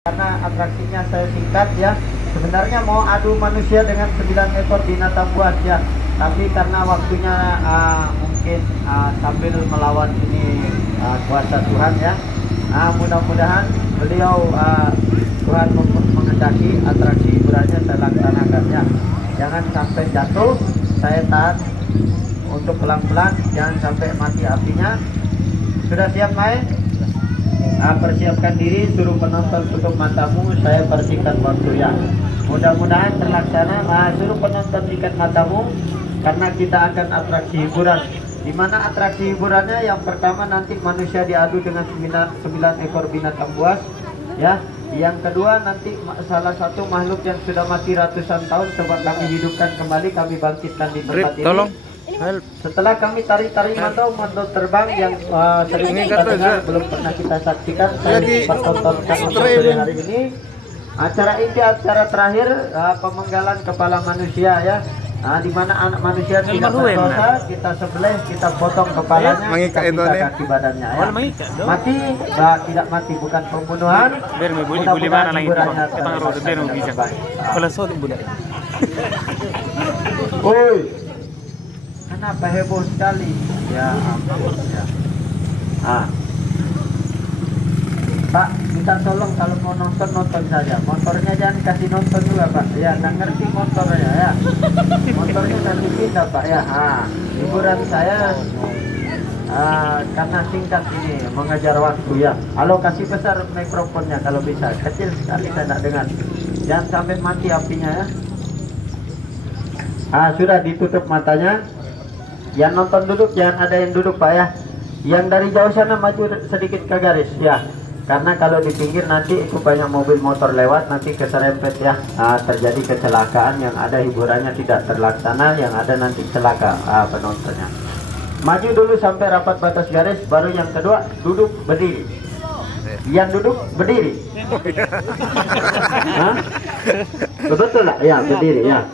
karena atraksinya saya singkat ya. Sebenarnya mau adu manusia dengan 9 ekor binatang buas ya, tapi karena waktunya mungkin sambil melawan ini kuasa Tuhan ya. Mudah-mudahan beliau Tuhan mengendaki atraksi hiburannya saya laksanakan ya. Jangan sampai jatuh, saya tahan untuk pelan-pelan, jangan sampai mati apinya. Sudah siap main? Persiapkan diri, suruh penonton tutup matamu, saya persingkat waktu ya. Mudah-mudahan terlaksana. Suruh penonton ikat matamu karena kita akan atraksi hiburan. Di mana atraksi hiburannya? Yang pertama nanti manusia diadu dengan 9 ekor binatang buas ya. Yang kedua nanti salah satu makhluk yang sudah mati ratusan tahun coba kami hidupkan kembali, kami bangkitkan di tempat ini. Tolong. Setelah kami tarik-tarik mandau terbang yang sering kita dengar, belum pernah kita saksikan, saya pertontonkan untuk hari ini. Acara ini acara terakhir pemenggalan kepala manusia ya. Di mana anak manusia tidak berdosa, kita sembelih, kita potong kepalanya, kita kaki badannya ya. Mati, tidak mati, bukan pembunuhan. Mudah-mudahan hiburannya terbaik. Woi, kenapa heboh sekali? Ya ampun ya. Pak, minta tolong kalau mau nonton saja. Motornya jangan kasih nonton juga Pak. Ya, nggak ngerti motornya ya. Motornya nanti pindah Pak ya. Hiburan saya karena singkat ini mengejar waktu ya. Halo, kasih besar mikrofonnya kalau bisa. Kecil sekali saya tidak dengar. Jangan sampai mati apinya ya. Sudah ditutup matanya. Yang nonton duduk, jangan ada yang duduk Pak ya. Yang dari jauh sana maju sedikit ke garis ya. Karena kalau di pinggir nanti itu banyak mobil motor lewat, nanti keserempet ya. Terjadi kecelakaan, yang ada hiburannya tidak terlaksana, yang ada nanti celaka penontonnya. Maju dulu sampai rapat batas garis, baru yang kedua duduk berdiri. Yang duduk berdiri. Betul lah ya, berdiri ya.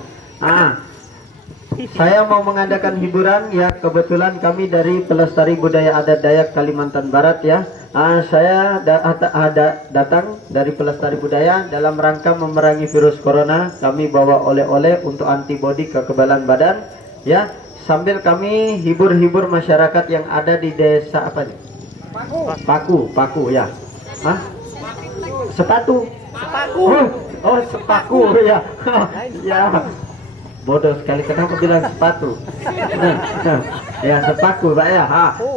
Saya mau mengadakan hiburan ya, kebetulan kami dari Pelestari Budaya Adat Dayak Kalimantan Barat ya. Saya datang dari Pelestari Budaya dalam rangka memerangi virus corona. Kami bawa oleh-oleh untuk antibodi kekebalan badan ya, sambil kami hibur-hibur masyarakat yang ada di desa apa nih? Paku ya. Sepatu. Oh, sepaku ya. Ya. Bodoh sekali, kenapa bilang sepatu? Ya sepaku Pak ya.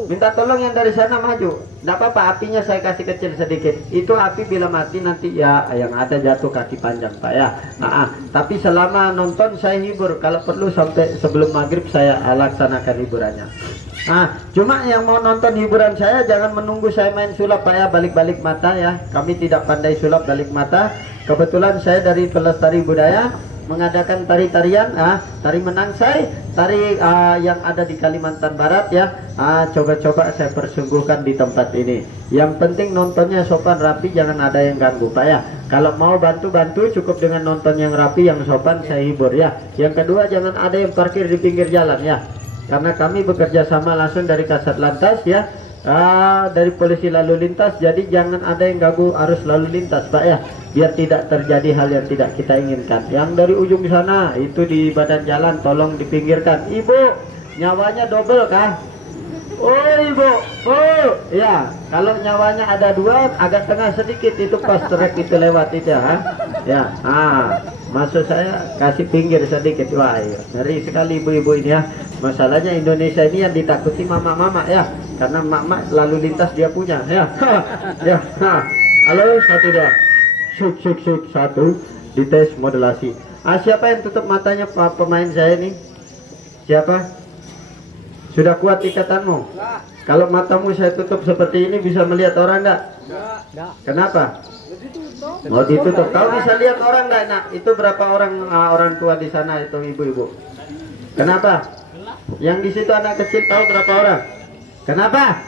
Minta tolong yang dari sana maju. Tidak apa-apa, apinya saya kasih kecil sedikit. Itu api bila mati nanti ya yang ada jatuh kaki panjang Pak ya. Tapi selama nonton saya hibur. Kalau perlu sampai sebelum maghrib saya laksanakan hiburannya. Cuma yang mau nonton hiburan saya jangan menunggu saya main sulap Pak ya, balik-balik mata ya. Kami tidak pandai sulap balik mata. Kebetulan saya dari Pelestari Budaya mengadakan tari-tarian, tari menangsai, tari yang ada di Kalimantan Barat ya. Coba-coba saya persungguhkan di tempat ini. Yang penting nontonnya sopan rapi, jangan ada yang ganggu Pak ya. Kalau mau bantu-bantu cukup dengan nonton yang rapi, yang sopan, saya hibur ya. Yang kedua, jangan ada yang parkir di pinggir jalan ya. Karena kami bekerja sama langsung dari Kasat Lantas ya. Dari polisi lalu lintas, jadi jangan ada yang ganggu arus lalu lintas Pak ya, biar tidak terjadi hal yang tidak kita inginkan. Yang dari ujung sana itu di badan jalan tolong dipinggirkan. Ibu, nyawanya double kah? Oh Ibu, ya, kalau nyawanya ada dua, agak tengah sedikit itu pas trek itu lewat itu ya. Maksud saya kasih pinggir sedikit. Wah, ngeri sekali ibu-ibu ini ya. Masalahnya Indonesia ini yang ditakuti mama-mama ya, karena mama lalu lintas dia punya ya. Halo, 1 2 suk 1 dites modulasi. Siapa yang tutup matanya pemain saya ini? Siapa? Sudah kuat ikatanmu? Kalau matamu saya tutup seperti ini bisa melihat orang enggak? Kenapa? Mau ditutup. Kau bisa lihat orang enggak? Nah, itu berapa orang tua di sana itu ibu-ibu? Kenapa? Yang di situ anak kecil tahu berapa orang? Kenapa?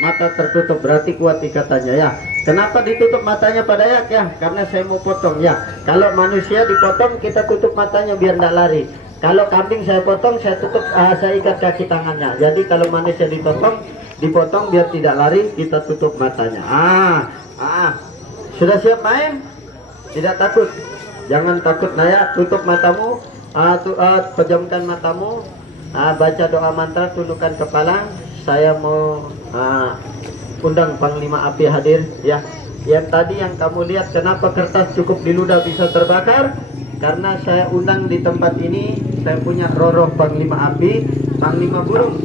Mata tertutup, berarti kuat ikatannya ya. Kenapa ditutup matanya Pak Dayak ya? Karena saya mau potong ya. Kalau manusia dipotong kita tutup matanya biar tidak lari. Kalau kambing saya potong, saya tutup, saya ikat kaki tangannya. Jadi kalau manusia dipotong biar tidak lari, kita tutup matanya. Sudah siap main? Tidak takut. Jangan takut Naya, tutup matamu, pejamkan matamu, baca doa mantra, tundukkan kepala. Saya mau undang Panglima Api hadir ya. Yang tadi yang kamu lihat kenapa kertas cukup diludah bisa terbakar? Karena saya undang di tempat ini, saya punya Roro Panglima Api, Panglima Burung.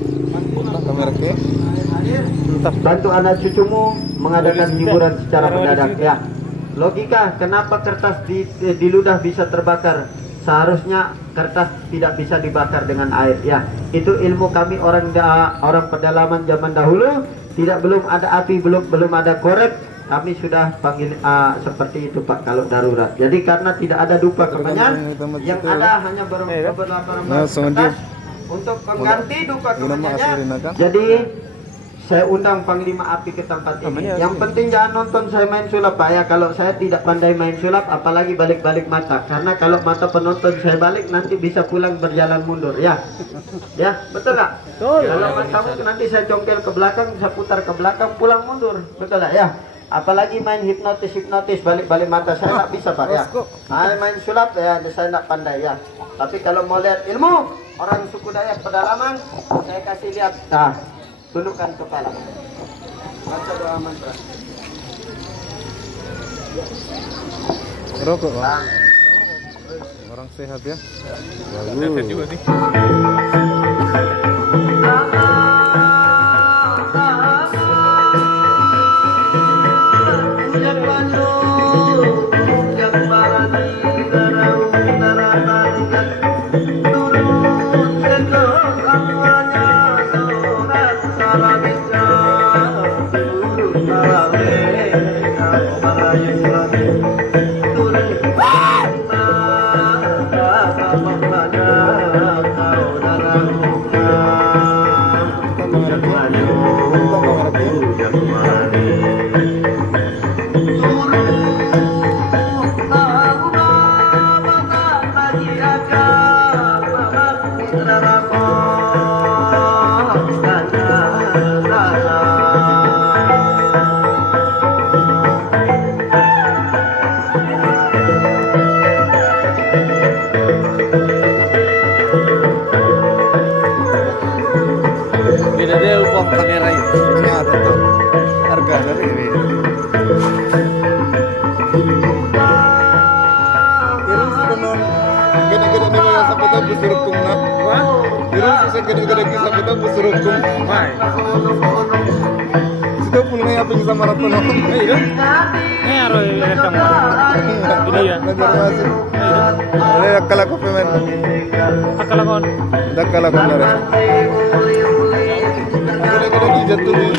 Bantu anak cucumu mengadakan hiburan secara mendadak ya. Logika kenapa kertas diludah bisa terbakar? Seharusnya kertas tidak bisa dibakar dengan air ya. Itu ilmu kami orang pedalaman zaman dahulu. Belum ada api, belum ada korek, kami sudah panggil seperti itu Pak kalau darurat. Jadi karena tidak ada dupa kemenyan, yang ada hanya beberapa kertas untuk pengganti dupa kemenyannya. Jadi saya undang Panglima Api ke tempat ini. Yang penting jangan nonton saya main sulap Pak ya. Kalau saya tidak pandai main sulap, apalagi balik-balik mata. Karena kalau mata penonton saya balik, nanti bisa pulang berjalan mundur ya. Ya, betul nggak? Betul. Kalau matamu nanti saya congkel ke belakang, saya putar ke belakang, pulang mundur. Betul nggak ya? Apalagi main hipnotis balik-balik mata saya nggak bisa Pak ya. Main sulap ya, saya nggak pandai ya. Tapi kalau mau lihat ilmu orang suku Dayak pedalaman, saya kasih lihat. Nah, tundukkan kepala, baca doa mantra. Rokok Pak. Orang sehat ya. Sehat juga nih. Kamera itu ternyata tuh harga dari ini. Irung sebenon gede-gede nih yang sampai tahu busurukung nak. Wah? Irung segede-gede kita sampai tahu busurukung. Wah. Sudah punya apa yang sama rata nong? Iya. Ini harus rekam. Ini ya. Banjarmasin. Ada akal aku pemen. Akal akon. Akal akon dari. Kadang-kadang jatuh nih,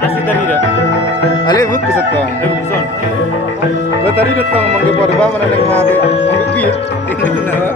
asli tadi dah. Ale buk bisa tuh. Buk son. Lo tadi datang mangga porba mana yang mati, mangga biar. Ini tuh nama.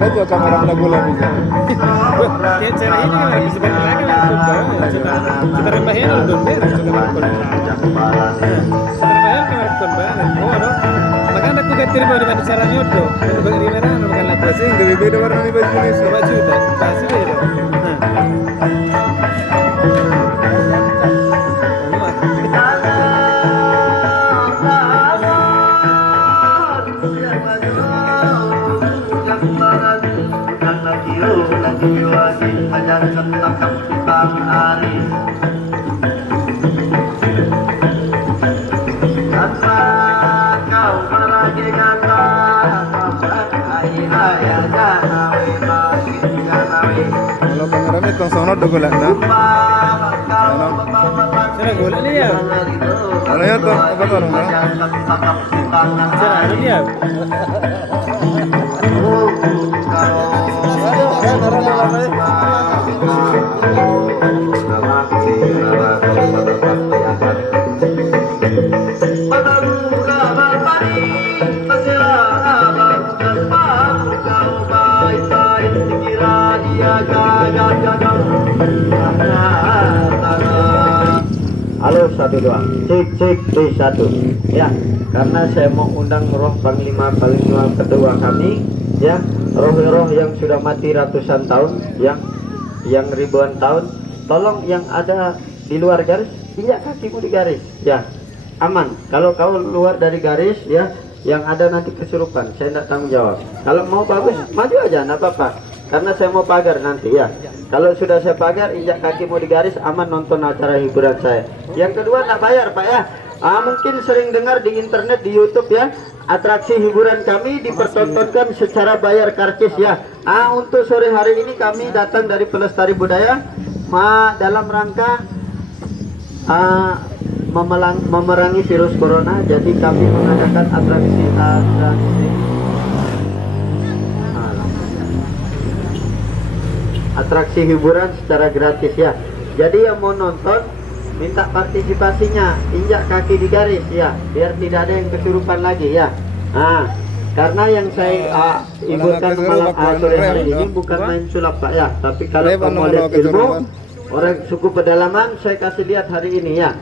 Betul kamera lagu lagi. Ya cara ini kan bisa berlagak lagi kita rembahin dulu ber sudah berkon. Rembahin kamera kon banget. Oh no. Makanya aku ganti di cara nyodo. Itu bagi merah bukan lagi. Pasti enggak beda warna di baju ini. Baju itu pasti beda. Kalau kamera ini tong sono dogolan na. ada gula nih ya. Ano yun to? Apa to? Ano? Cara ada dia. Halo, 1 2 cek cek satu ya, karena saya mau undang roh panglima kedua kami ya, roh-roh yang sudah mati ratusan tahun ya, yang ribuan tahun. Tolong yang ada di luar garis injak kakimu di garis ya, aman. Kalau kau luar dari garis ya, yang ada nanti kesurupan, saya tidak tanggung jawab. Kalau mau bagus maju aja, tidak apa-apa, karena saya mau pagar nanti ya. Kalau sudah saya pagar, injak kaki mau di garis, aman nonton acara hiburan saya. Yang kedua, tak bayar Pak ya. Mungkin sering dengar di internet, di YouTube ya, atraksi hiburan kami dipertontonkan secara bayar karcis ya. Untuk sore hari ini kami datang dari Pelestari Budaya dalam rangka memerangi virus corona. Jadi kami mengadakan atraksi hiburan secara gratis ya. Jadi yang mau nonton minta partisipasinya, injak kaki di garis ya, biar tidak ada yang kesurupan lagi ya. Karena yang saya ibukan malam sore hari ini bukan main sulap Pak ya, tapi kalau kamu lihat ilmu orang suku pedalaman, saya kasih lihat hari ini ya.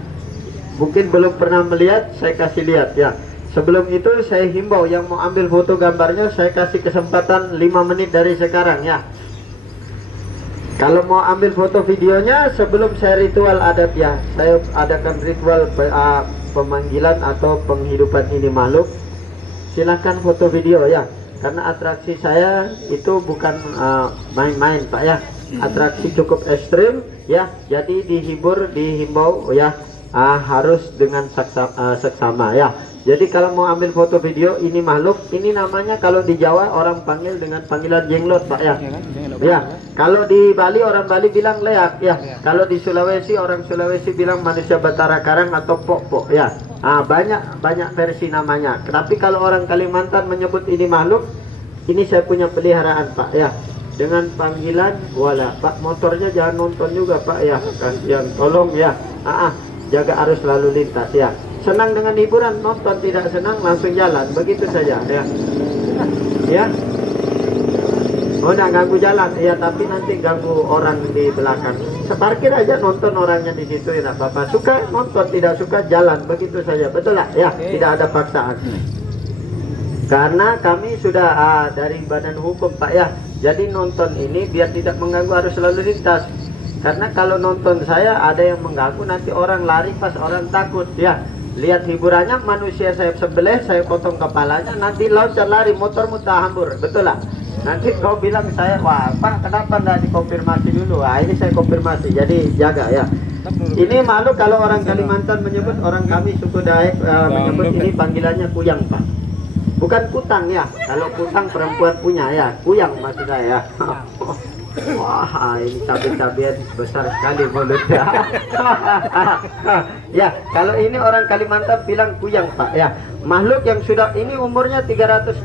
Mungkin belum pernah melihat, saya kasih lihat ya. Sebelum itu saya himbau yang mau ambil foto gambarnya, saya kasih kesempatan 5 menit dari sekarang ya. Kalau mau ambil foto videonya, sebelum saya ritual adat ya, saya adakan ritual pemanggilan atau penghidupan ini makhluk. Silakan foto video ya, karena atraksi saya itu bukan main-main Pak ya, atraksi cukup ekstrim ya. Jadi dihimbau ya, harus dengan seksama ya. Jadi kalau mau ambil foto video ini makhluk, ini namanya kalau di Jawa orang panggil dengan panggilan jenglot Pak ya. Ya, kalau di Bali orang Bali bilang leak ya. Kalau di Sulawesi orang Sulawesi bilang manusia batara karang atau pok-pok ya. Banyak versi namanya. Tapi kalau orang Kalimantan menyebut ini makhluk, ini saya punya peliharaan Pak ya. Dengan panggilan wala Pak, motornya jangan nonton juga Pak ya. Kasihan, tolong ya. Jaga arus lalu lintas ya. Senang dengan hiburan, nonton, tidak senang langsung jalan, begitu saja ya. Ya. Nggak ganggu jalan ya, tapi nanti ganggu orang di belakang. Separkir aja, nonton orangnya di situ ya, apa-apa. Suka nonton, tidak suka jalan, begitu saja. Betul lah ya, tidak ada paksaan. Karena kami sudah dari badan hukum Pak ya. Jadi nonton ini biar tidak mengganggu arus lalu lintas. Karena kalau nonton saya ada yang mengganggu, nanti orang lari pas orang takut ya. Lihat hiburannya, manusia saya sebelah, saya potong kepalanya, nanti loncat lari, motor muntah hambur, betul lah. Nanti kau bilang saya, wah Pak kenapa enggak dikonfirmasi dulu? Ini saya konfirmasi, jadi jaga ya. Ini malu kalau orang Kalimantan menyebut, orang kami suku Dayak menyebut ini panggilannya kuyang Pak. Bukan kutang ya, kalau kutang perempuan punya ya, kuyang maksud saya. Wah, ini cabai-cabian besar sekali mulutnya. Ya, kalau ini orang Kalimantan bilang kuyang Pak ya. Makhluk yang sudah ini umurnya 315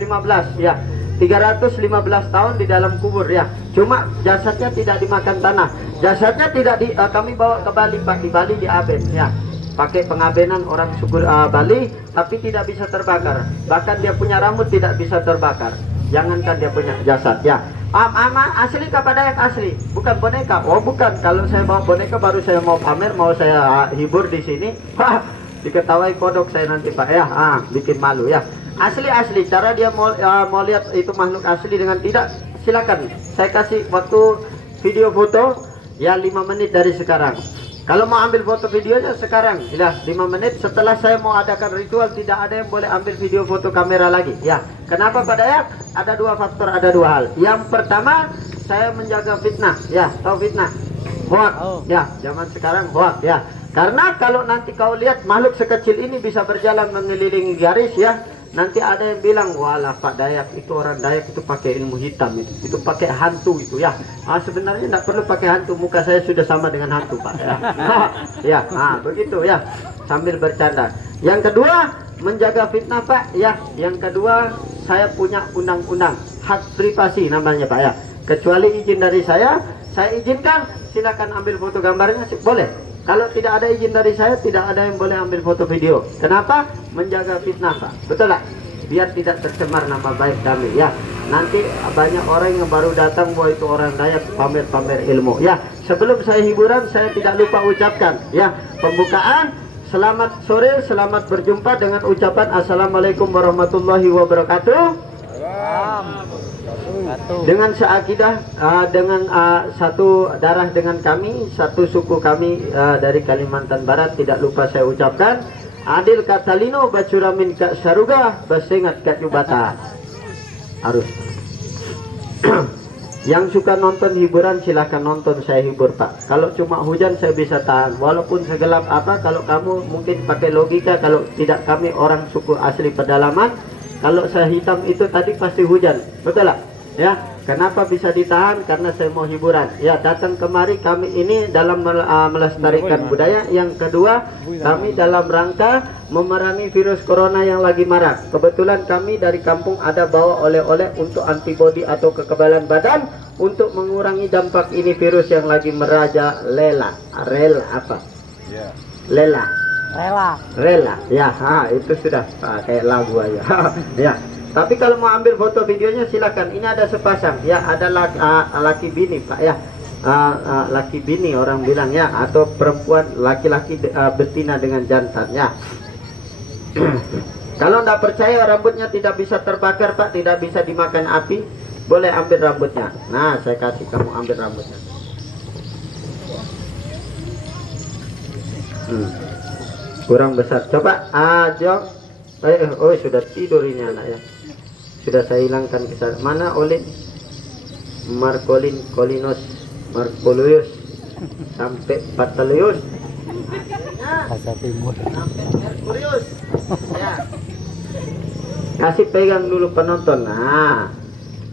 ya. 315 tahun di dalam kubur ya. Cuma jasadnya tidak dimakan tanah. Jasadnya tidak kami bawa ke Bali Pak, di Bali di aben ya. Pakai pengabenan orang suku Bali, tapi tidak bisa terbakar. Bahkan dia punya rambut tidak bisa terbakar. Jangankan dia punya jasad ya. Asli kepada yang asli, bukan boneka. Oh bukan, kalau saya bawa boneka baru saya mau pamer, mau saya hibur di sini. Diketahui kodok saya nanti Pak ya. Bikin malu ya. Asli cara dia mau lihat itu makhluk asli dengan tidak, silakan. Saya kasih waktu video foto ya 5 menit dari sekarang. Kalau mau ambil foto videonya sekarang, ya 5 menit. Setelah saya mau adakan ritual, tidak ada yang boleh ambil video foto kamera lagi. Ya, kenapa Pak Dayak? Ada 2 faktor, ada 2 hal. Yang pertama, saya menjaga fitnah. Ya, tahu fitnah? Hoak. Ya, zaman sekarang hoak. Ya, karena kalau nanti kau lihat makhluk sekecil ini bisa berjalan mengelilingi garis ya. nanti ada yang bilang, walah Pak Dayak itu, orang Dayak itu pakai ilmu hitam, itu pakai hantu itu ya. Sebenarnya tidak perlu pakai hantu, muka saya sudah sama dengan hantu Pak ya. Ya, begitu ya, sambil bercanda. Yang kedua, menjaga fitnah Pak ya. Yang kedua, saya punya undang-undang hak privasi namanya Pak ya. Kecuali izin dari saya izinkan, silakan ambil foto gambarnya, boleh. Kalau tidak ada izin dari saya, tidak ada yang boleh ambil foto video. Kenapa? Menjaga fitnah Pak, betul lah, biar tidak tercemar nama baik kami ya. Nanti banyak orang yang baru datang, bahwa itu orang Dayak pamer-pamer ilmu ya. Sebelum saya hiburan, saya tidak lupa ucapkan ya, pembukaan. Selamat sore, selamat berjumpa dengan ucapan Assalamualaikum warahmatullahi wabarakatuh. Dengan seakidah, dengan satu darah dengan kami, satu suku kami dari Kalimantan Barat, tidak lupa saya ucapkan adil katalino bacuramin kak saruga basengat kak yubata harus. Yang suka nonton hiburan silahkan nonton, saya hibur Pak. Kalau cuma hujan saya bisa tahan, walaupun segelap apa. Kalau kamu mungkin pakai logika, kalau tidak, kami orang suku asli pedalaman, kalau saya hitam itu tadi pasti hujan, betul lah ya. Kenapa bisa ditahan? Karena saya mau hiburan ya. Datang kemari kami ini dalam melestarikan budaya. Yang kedua, kami dalam rangka memerangi virus corona yang lagi marak. Kebetulan kami dari kampung ada bawa oleh-oleh untuk antibodi atau kekebalan badan, untuk mengurangi dampak ini virus yang lagi merajalela. Rela ya, itu sudah kayak lagu aja. Ya. Tapi kalau mau ambil foto videonya silakan. Ini ada sepasang ya, ada laki bini Pak ya. Laki bini orang bilang ya, atau perempuan, laki-laki betina dengan jantan ya. Kalau tidak percaya rambutnya tidak bisa terbakar Pak, tidak bisa dimakan api, boleh ambil rambutnya. Nah, saya kasih kamu ambil rambutnya. Kurang besar. Coba Jong. Sudah tidur ini anak ya. Sudah saya hilangkan ke sana. Mana Olin? Marcolinus sampai Patalius. Bahasa Timur. Sampai Merkurius. Ya. Kasih pegang dulu penonton. Nah,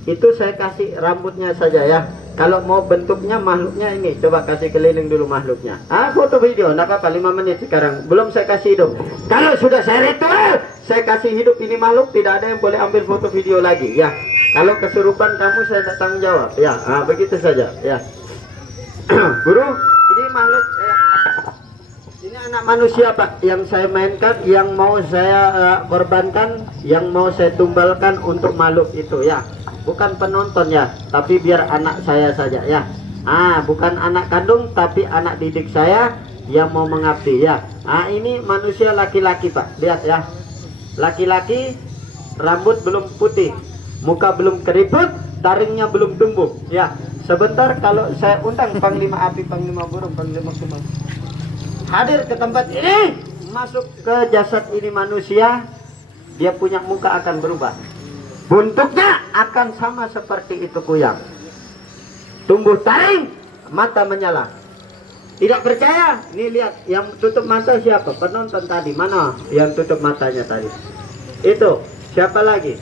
itu saya kasih rambutnya saja ya. Kalau mau bentuknya makhluknya ini, coba kasih keliling dulu makhluknya. Foto video, enggak apa-apa, 5 menit sekarang. Belum saya kasih hidup. Kalau sudah saya ritual, saya kasih hidup ini makhluk, tidak ada yang boleh ambil foto video lagi ya. Kalau kesurupan kamu, saya tidak tanggung jawab ya. Begitu saja ya. Guru, ini makhluk ini anak manusia Pak, yang saya mainkan, yang mau saya korbankan, yang mau saya tumbalkan untuk makhluk itu ya. Bukan penonton ya, tapi biar anak saya saja ya. Bukan anak kandung, tapi anak didik saya yang mau mengabdi ya. Ini manusia laki-laki Pak, lihat ya. Laki-laki, rambut belum putih, muka belum keriput, taringnya belum tumbuh ya. Sebentar kalau saya undang Panglima Api, Panglima Burung, Panglima Kuman hadir ke tempat ini, masuk ke jasad ini manusia, dia punya muka akan berubah. Bentuknya akan sama seperti itu kuyang. Tumbuh taring, mata menyala. Tidak percaya? Nih lihat, yang tutup mata siapa? Penonton tadi. Mana yang tutup matanya tadi? Itu. Siapa lagi?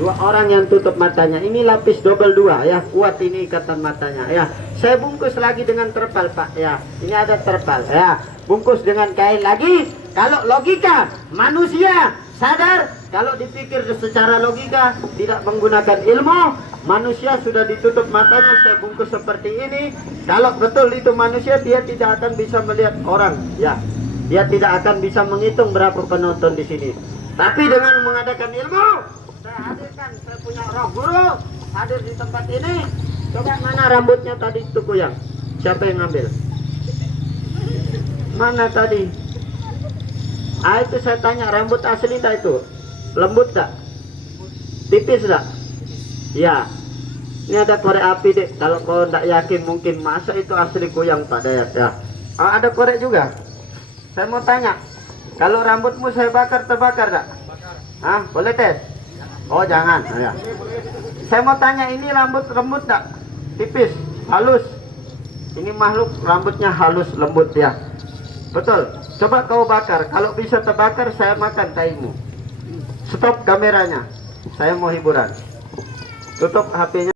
2 orang yang tutup matanya. Ini lapis double 2 ya. Kuat ini ikatan matanya ya. Saya bungkus lagi dengan terpal Pak ya. Ini ada terpal ya. Bungkus dengan kain lagi. Kalau logika manusia sadar, kalau dipikir secara logika, tidak menggunakan ilmu, manusia sudah ditutup matanya, saya bungkus seperti ini. Kalau betul itu manusia, dia tidak akan bisa melihat orang ya. Dia tidak akan bisa menghitung berapa penonton di sini. Tapi dengan mengadakan ilmu, saya hadirkan, saya punya roh guru hadir di tempat ini. Coba mana rambutnya tadi itu Kuyang? Siapa yang ngambil? Mana tadi? Itu saya tanya, rambut asli tak itu? Lembut tak? Tipis tak? Ya. Ini ada korek api dek. Kalau kau tidak yakin mungkin, masa itu asli Kuyang Pak Dayak ya. Ada korek juga. Saya mau tanya, kalau rambutmu saya bakar, terbakar tak? Boleh tes? Oh jangan ya. Saya mau tanya, ini rambut lembut tak? Tipis? Halus? Ini makhluk rambutnya halus, lembut ya. Betul. Coba kau bakar, kalau bisa terbakar saya makan taimu. Stop kameranya. Saya mau hiburan. Tutup HP-nya.